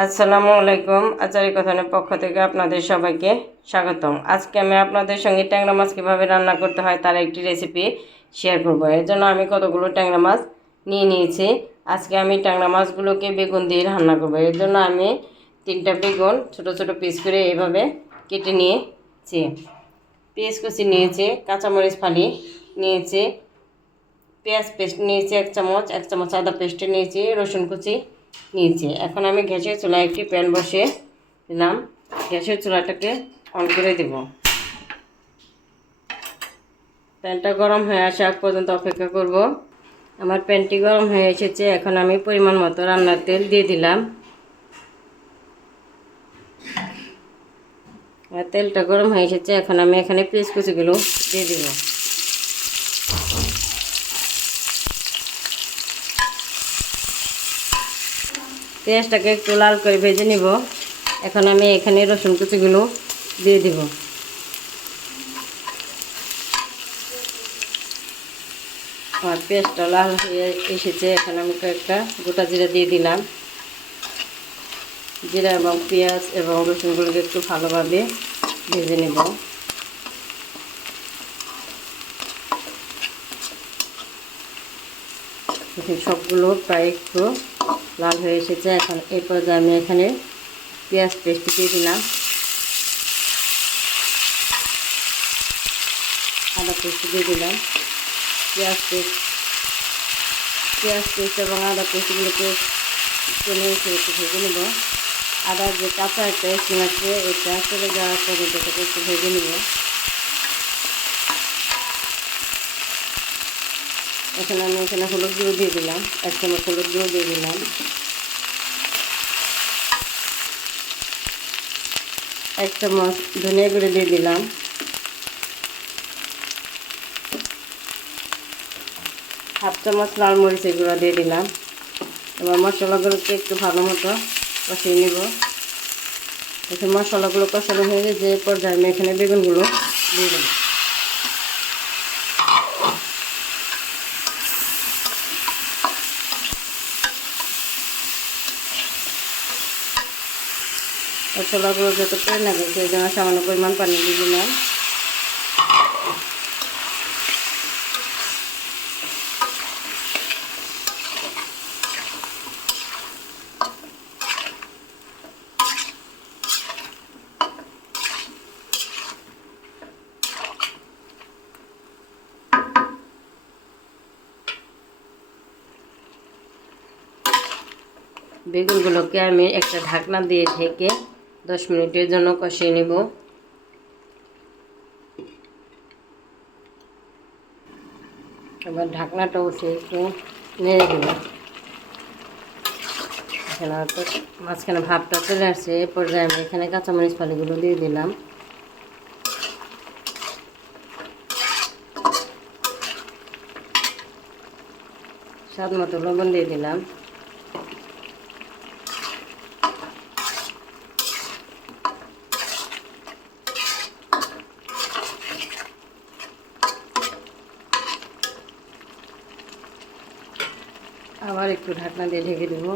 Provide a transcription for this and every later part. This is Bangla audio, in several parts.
আসসালামু আলাইকুম। আচারি কথানের পক্ষ থেকে আপনাদের সবাইকে স্বাগতম। আজকে আমি আপনাদের সঙ্গে ট্যাংরা মাছ কীভাবে রান্না করতে হয় তার একটি রেসিপি শেয়ার করব। এর জন্য আমি কতগুলো ট্যাংরা মাছ নিয়ে নিয়েছি। আজকে আমি ট্যাংরা মাছগুলোকে বেগুন দিয়ে রান্না করব। এর জন্য আমি 3টা বেগুন ছোট ছোট পিস করে এইভাবে কেটে নিয়েছি। পেঁয়াজ কুচি নিয়েছি, কাঁচামরিচ ফালি নিয়েছি, পেঁয়াজ পেস্ট নিয়েছি 1 চামচ আদা পেস্ট নিয়েছি, রসুন কুচি নিয়েছি। এখন আমি গ্যাসের চুলায় একটি প্যান বসিয়ে দিলাম। গ্যাসের চুলাটাকে অন করে দেব। প্যানটা গরম হয়ে আসা আগ পর্যন্ত অপেক্ষা করব। আমার প্যানটি গরম হয়ে এসেছে। এখন আমি পরিমাণ মতো রান্নার তেল দিয়ে দিলাম। তেলটা গরম হয়ে এসেছে। এখন আমি এখানে পেঁয়াজ কুচিগুলো দিয়ে দিব। পেঁয়াজটাকে একটু লাল করে ভেজে নিব। এখন আমি এখানে রসুন কুচিগুলো দিয়ে দিব। আমার পেঁয়াজটা লাল হয়ে এসেছে। এখন আমি কয়েকটা গোটা জিরা দিয়ে দিলাম। জিরা এবং পেঁয়াজ এবং রসুনগুলোকে একটু ভালোভাবে ভেজে নেব। সবগুলো প্রায় একটু লাল হয়ে এসেছে। এখন এই পর্যায়ে আমি এখানে পেঁয়াজ পেস্ট দিয়ে দিলাম, আদা পেস্ট দিয়ে দিলাম। পেঁয়াজ পেস্ট এবং আদা পেস্টগুলোকে একটু একটু ভেজে নেব। আদার যে কাঁচা একটা স্টিম আছে এটা চলে যাওয়ার পর্যন্ত একটু ভেজে নেব। এখন আমি এখানে হলুদ গুঁড়ো দিয়ে দিলাম, 1 চামচ হলুদ গুঁড়ো দিয়ে দিলাম। 1 চামচ ধনিয়া গুঁড়ো দিয়ে দিলাম। 1/2 চামচ লাল মরিচের গুঁড়ো দিয়ে দিলাম। এবার মশলাগুলোকে একটু ভালো মতো কষিয়ে নেব। এখন মশলাগুলো কষানো হয়ে গেছে। যে পর্যায়ে আমি এখানে বেগুনগুলো দিয়ে দেব। মশলাগুলো যত তেল লাগে সেই জন্য সামান্য পরিমাণ পানি দিয়ে দিলাম। বেগুনগুলোকে আমি একটা ঢাকনা দিয়ে ঢেকে 10 মিনিটের জন্য কষিয়ে নেব। এবার ঢাকনাটা উঠে একটু নেড়ে দেব। এখানে মাঝখানে ভাপটা চলে আসছে। এই পর্যায়ে আমি এখানে কাঁচামরিচ ফালিগুলো দিয়ে দিলাম। স্বাদ মতো লবণ দিয়ে দিলাম। আবার একটু ঢাকনা দিয়ে ঢেকে দেব।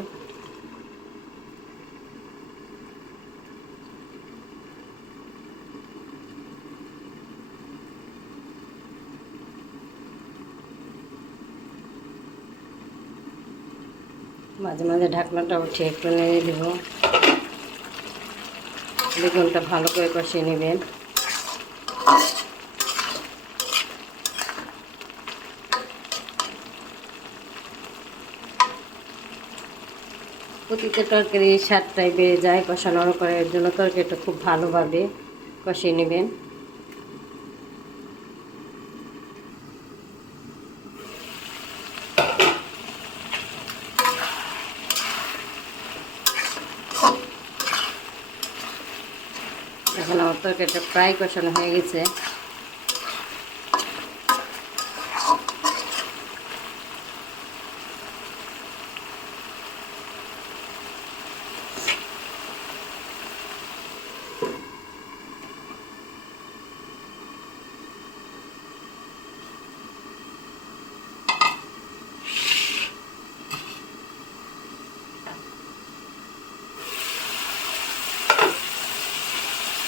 মাঝে মাঝে ঢাকনাটা উঠে একটু নেড়ে দেব। বেগুনটা ভালো করে কষিয়ে নেবেন। প্রতিটা তরকারির স্বাদটাই বেড়ে যায় কষানোর করে। এর জন্য তরকারিটা খুব ভালোভাবে কষিয়ে নেবেন। এখন আমার তরকারিটা প্রায় কষানো হয়ে গেছে।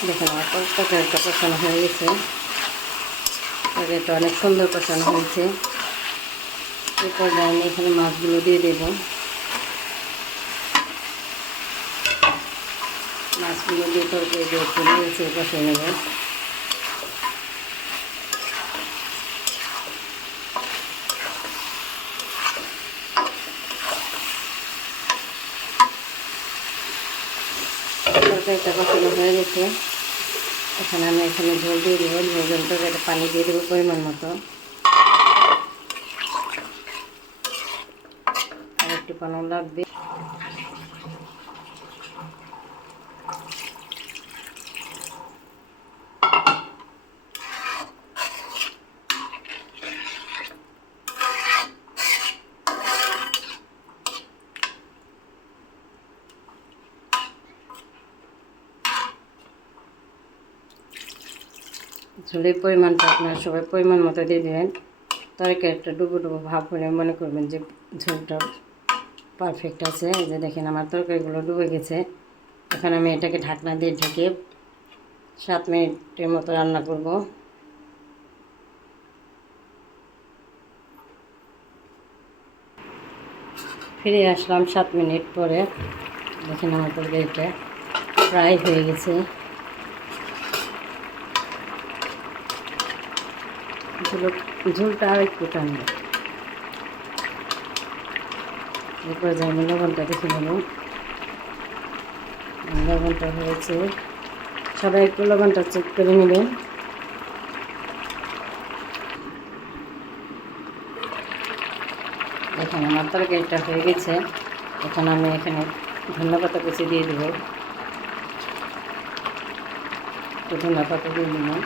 দেখেন আমার তরকারিটা কষানো হয়ে গেছে, তরকারিটা অনেক সুন্দর কষানো হয়েছে। এরপর আমি এখানে মাছগুলো দিয়ে দেব। মাছগুলো দিয়ে তরকারি দিয়ে একটু নিয়েছে কষে নেব। তরকারিটা কষানো হয়ে গেছে, এখানে আমি ঝোল দিয়ে দেবো। ঝোল তরকারিটা পানি দিয়ে দেবো পরিমাণ মতো, আর একটু পানি লাগবে। ঝোলের পরিমাণটা আপনারা সবাই পরিমাণ মতো দিয়ে দেবেন। তরকারিটা ডুবো ডুবো ভাব করে মনে করবেন যে ঝোলটা পারফেক্ট আছে। এই যে দেখেন আমার তরকারিগুলো ডুবে গেছে। এখন আমি এটাকে ঢাকনা দিয়ে ঢেকে 7 মিনিটের মতো রান্না করব। ফিরে আসলাম 7 মিনিট পরে। দেখেন আমার তরকারিটা প্রায় হয়ে গেছে। ঝোলটা আর একটু টানবে। এরপর যে আমি লবণটা দেখে নেব। লবণটা হয়েছে, সবাই একটু লবণটা চেক করে নেবেন। দেখেন আমার তরকারিটা হয়ে গেছে। এখন আমি এখানে ধনেপাতা কুচি দিয়ে দেবো। একটু ধনেপাতা দিয়ে দিলাম।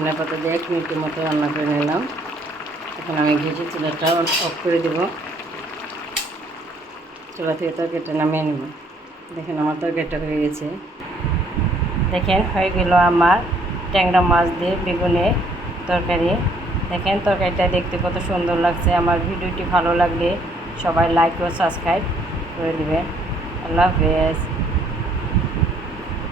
ধনেপাতা দিয়ে 1 মিনিটের মতো রান্না করে নিলাম। এখন আমি ঘেঁটে চুলাটা অফ করে দেবো। চুলা থেকে তরকারিটা নামিয়ে নেব। দেখেন আমার তরকারিটা হয়ে গেছে। দেখেন হয়ে গেল আমার ট্যাংরা মাছ দিয়ে বেগুনের তরকারি। দেখেন তরকারিটা দেখতে কত সুন্দর লাগছে। আমার ভিডিওটি ভালো লাগলে সবাই লাইক ও সাবস্ক্রাইব করে দেবেন। আল্লাহ হাফেজ।